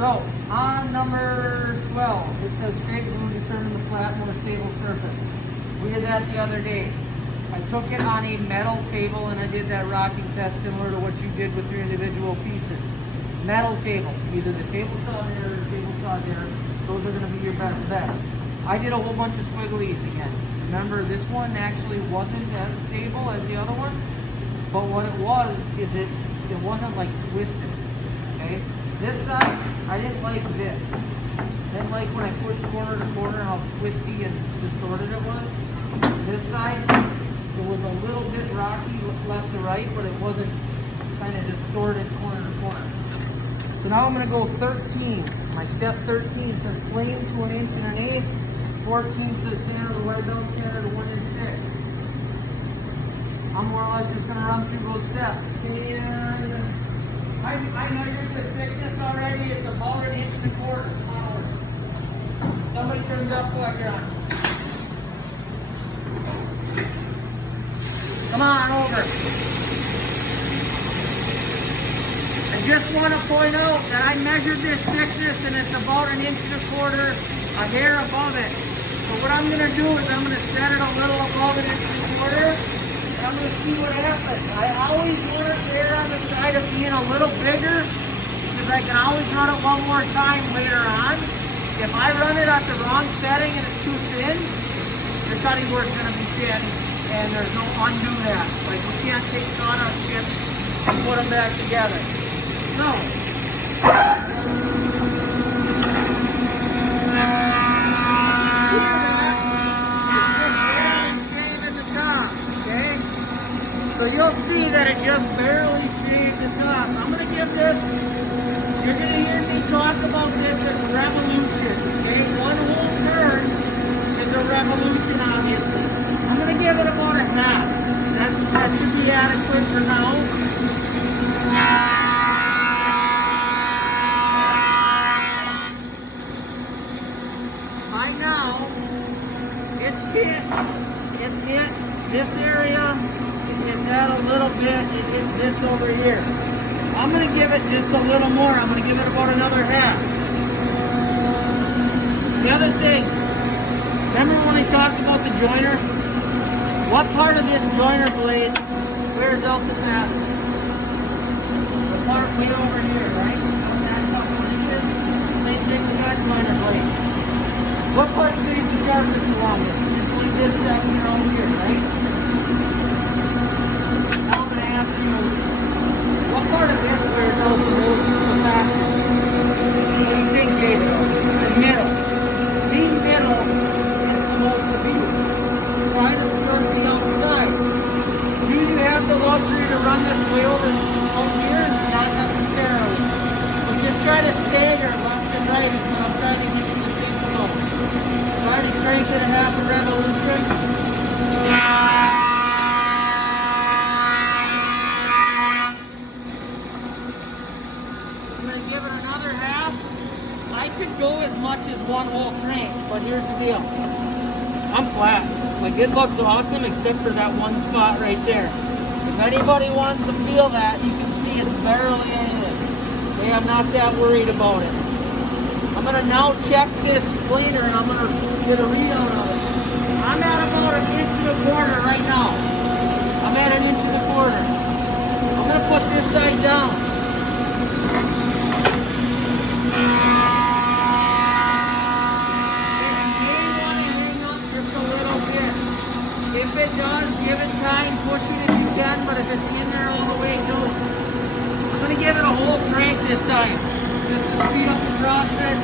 So, on number 12, it says scrape glue to determine the flat and more stable surface. We did that the other day. I took it on a metal table and I did that rocking test similar to what you did with your individual pieces. Metal table, either the table saw there or the table saw there, those are going to be your best bet. I did a whole bunch of squigglies again. Remember, this one actually wasn't as stable as the other one, but what it was is it wasn't like twisted, okay? This side, I didn't like this. I didn't like when I pushed corner to corner how twisty and distorted it was. This side, it was a little bit rocky left to right, but it wasn't kind of distorted corner to corner. So now I'm going to go 13. My step 13 says plane to 1 1/8 inch. 14 says center to right belt center to 1 inch thick. I'm more or less just going to run through those steps. And I measured this thickness already. It's about 1 1/4 inch. Come on over. Somebody turn the dust collector on. Come on over. I just want to point out that I measured this thickness and it's about 1 1/4 inch, a hair above it. So what I'm going to do is I'm going to set it a little above 1 1/4 and I'm going to see what happens. I always want it there on the side of being a little bigger because I can always run it one more time later on. If I run it at the wrong setting and it's too thin, your cutting board's going to be thin and there's no undo that. Like we can't take sawdust chips and put them back together. So, so you'll see that it just barely shaved the top. I'm going to give this, you're going to hear me talk about this as revolution, okay? One whole turn is a revolution, obviously. I'm going to give it about a half. That should be adequate for now. By now, it's hit this area. Hit that a little bit and hit this over here. I'm going to give it just a little more. I'm going to give it about another half. The other thing, remember when I talked about the joiner? What part of this joiner blade wears out the fastest? The part way over here, right? That's how it is. Same thing with that joiner blade. What part stays the sharpest the longest? It's like this section over here, right? What part of this wears out the most, the fastest? What do you think, David? The middle. Being middle is the most abused. Try to skirt the outside. Do you have the luxury to run this way over here? Not necessarily. But just try to stagger left and right is what I'm trying to get you to think about. Try to crank it a half a revolution. Go as much as one whole crank, but here's the deal. I'm flat. Like it looks awesome except for that one spot right there. If anybody wants to feel that, you can see it's barely in. Okay, I'm not that worried about it. I'm gonna now check this planer and I'm gonna get a readout of it. I'm at about 1 1/4 right now. I'm at 1 1/4. I'm gonna put this side down. If it does, give it time, push it if you can, but if it's in there all the way, do it. I'm going to give it a whole crank this time, just to speed up the process.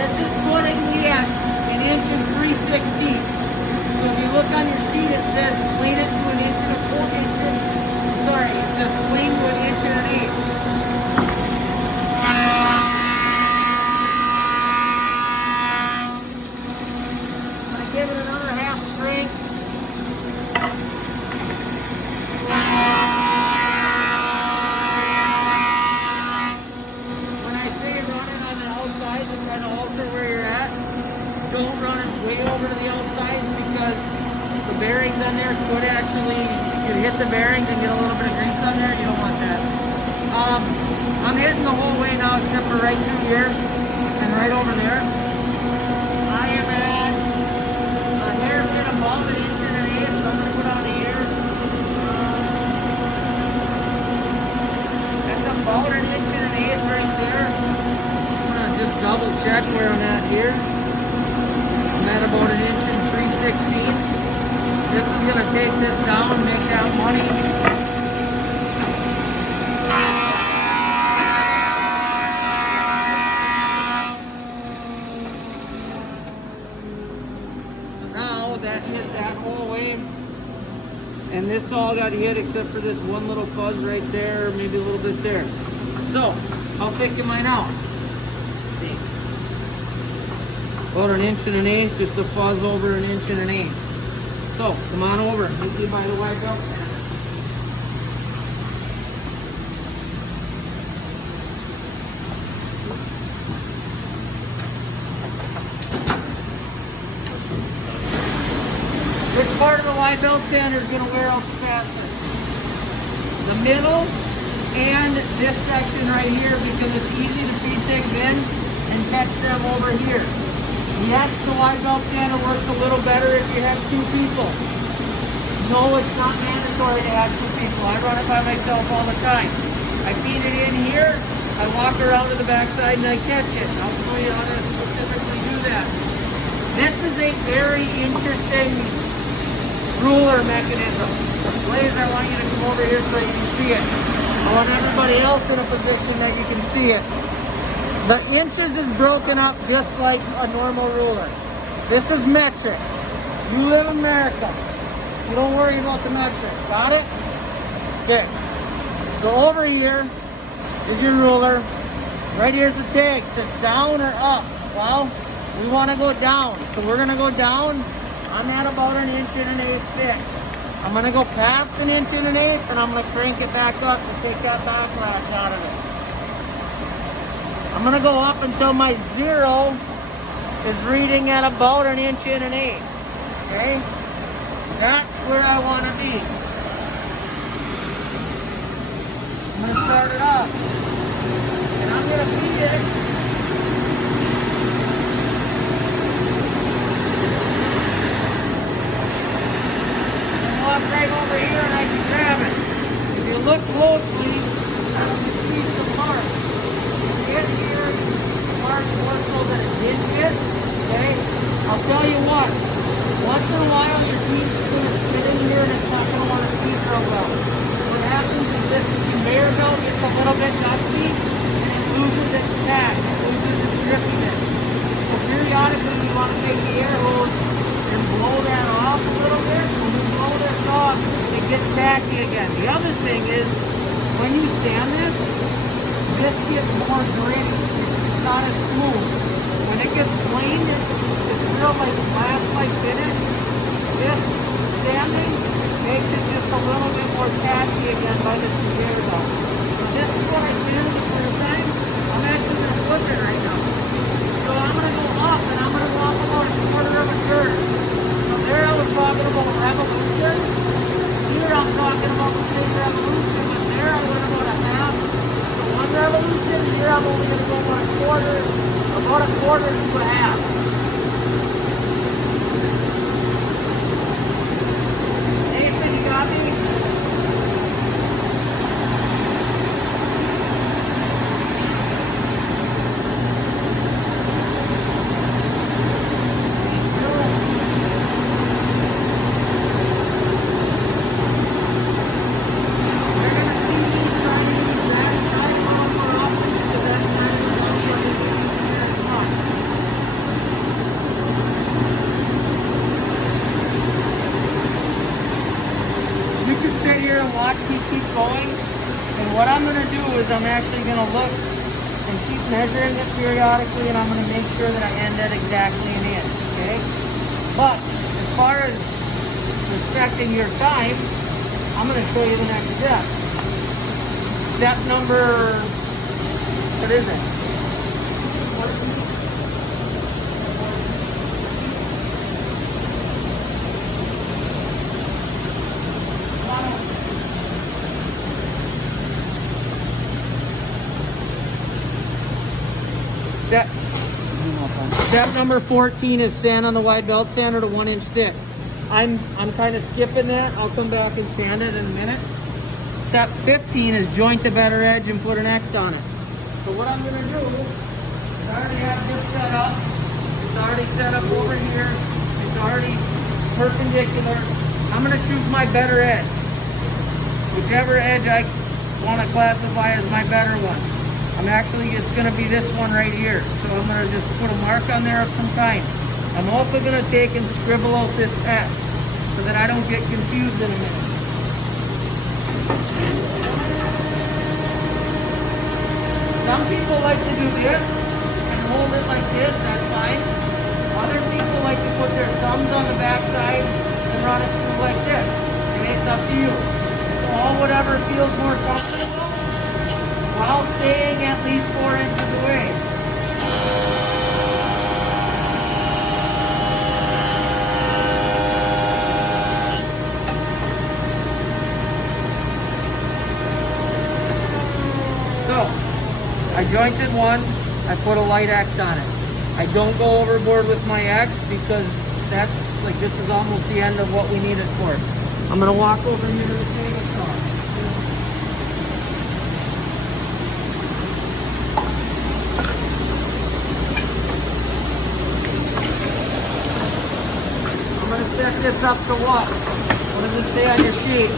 This is putting me at 1 3/16 inches. So if you look on your sheet, it says plane it to 1 1/4 inch. Sorry, it says plane to 1 1/8 inch. I'm going to give it another half crank. Don't run it way over to the outside because the bearings on there could actually, you could hit the bearings and get a little bit of grease on there. You don't want that. I'm hitting the whole way now except for right through here and right over there. I am at a hairpin above an inch and an eighth. So I'm going to go down to here. That's about an inch and an eighth right there. I'm going to just double check where I'm at here. I'm at about an inch and 3/16. This is going to take this down, make that money. So now that hit that whole way. And this all got hit except for this one little fuzz right there, maybe a little bit there. So, how thick am I now? About an inch and an eighth, just a fuzz over an inch and an eighth. So, come on over, meet me by the white belt. Which part of the white belt sander is going to wear out faster? The middle and this section right here, because it's easy to feed things in and catch them over here. Yes, the white belt sander works a little better if you have two people. No, it's not mandatory to have two people. I run it by myself all the time. I feed it in here, I walk around to the backside and I catch it. I'll show you how to specifically do that. This is a very interesting ruler mechanism. Blaze, I want you to come over here so you can see it. I want everybody else in a position that you can see it. The inches is broken up just like a normal ruler. This is metric. You live in America. You don't worry about the metric. Got it? Okay. So over here is your ruler. Right here's the tag. It says down or up. Well, we want to go down. So we're going to go down. I'm at about an inch and an eighth thick. I'm going to go past an inch and an eighth and I'm going to crank it back up to take that backlash out of it. I'm going to go up until my zero is reading at about an inch and an eighth. Okay? That's where I want to be. I'm going to start it up. And I'm going to feed it. And walk right over here and I can grab it. If you look closely, you can see some marks. Hit here, marks more so than it did hit. Okay? I'll tell you what. Once in a while, your piece is going to sit in here and it's not going to want to feed real well. What happens is this conveyor belt gets a little bit dusty and it loses its tack, it loses its grippiness. So periodically, you want to take the air hose and blow that off a little bit. When you blow this off, it gets tacky again. The other thing is, when you sand this gets more gritty. It's not as smooth. When it gets planed, it's real like glass-like finish. This sanding makes it just a little bit more tacky again by this conveyor belt. So this is what I sanded the first time. I'm actually going to flip it right now. So I'm going to go up and I'm going to walk about a quarter of a turn. So there I was talking about revolution. Here I'm talking about the same revolution, but there I went about a half. So one revolution, here I'm only going to go about a quarter to a half. Nathan, you got me? Keep going, and what I'm going to do is I'm actually going to look and keep measuring it periodically, and I'm going to make sure that I end at exactly an inch, okay? But as far as respecting your time, I'm going to show you the next step. Step number, what is it? Step number 14 is sand on the wide belt sander to 1 inch thick. I'm kind of skipping that. I'll come back and sand it in a minute. Step 15 is joint the better edge and put an X on it. So what I'm gonna do is I already have this set up. It's already set up over here. It's already perpendicular. I'm gonna choose my better edge. Whichever edge I want to classify as my better one. It's gonna be this one right here. So I'm gonna just put a mark on there of some kind. I'm also gonna take and scribble out this X so that I don't get confused in a minute. Some people like to do this and hold it like this, that's fine. Other people like to put their thumbs on the back side and run it through like this. And it's up to you. It's all whatever feels more comfortable while staying at least 4 inches away. So, I jointed one, I put a light X on it. I don't go overboard with my X because this is almost the end of what we need it for. I'm gonna walk over here to the table saw. I'm gonna set this up to what? What does it say on your sheet?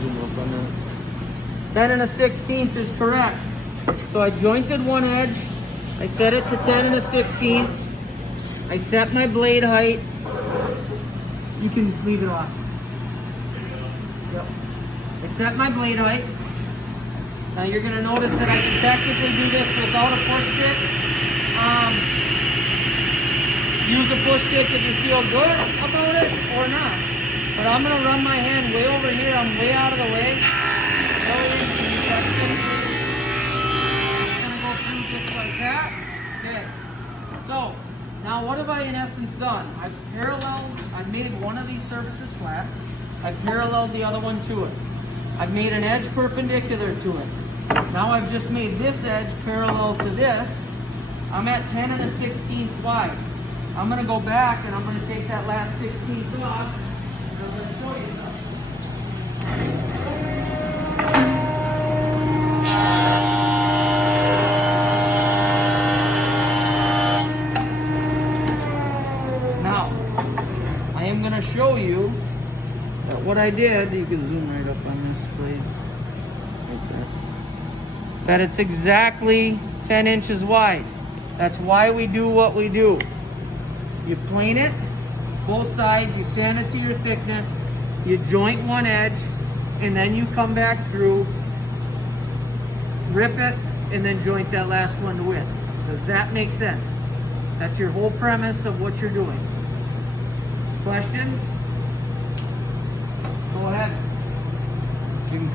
Zoom up on that. 10 1/16 is correct. So I jointed one edge. I set it to 10 1/16. I set my blade height. You can leave it off. Yep. I set my blade height. Now you're going to notice that I can technically do this without a push stick. Use a push stick if you feel good about it or not. But I'm going to run my hand way over here. I'm way out of the way. It's going to go through just like that. Okay. So, now what have I in essence done? I've made one of these surfaces flat. I've paralleled the other one to it. I've made an edge perpendicular to it. Now I've just made this edge parallel to this. I'm at 10 1/16 wide. I'm gonna go back and I'm gonna take that last 16th off and I'm gonna show you something. Now, I am gonna show you that what I did, you can zoom right up on this, please. Right there. That it's exactly 10 inches wide. That's why we do what we do. You plane it, both sides, you sand it to your thickness, you joint one edge, and then you come back through, rip it, and then joint that last one to width. Does that make sense? That's your whole premise of what you're doing. Questions? Go ahead.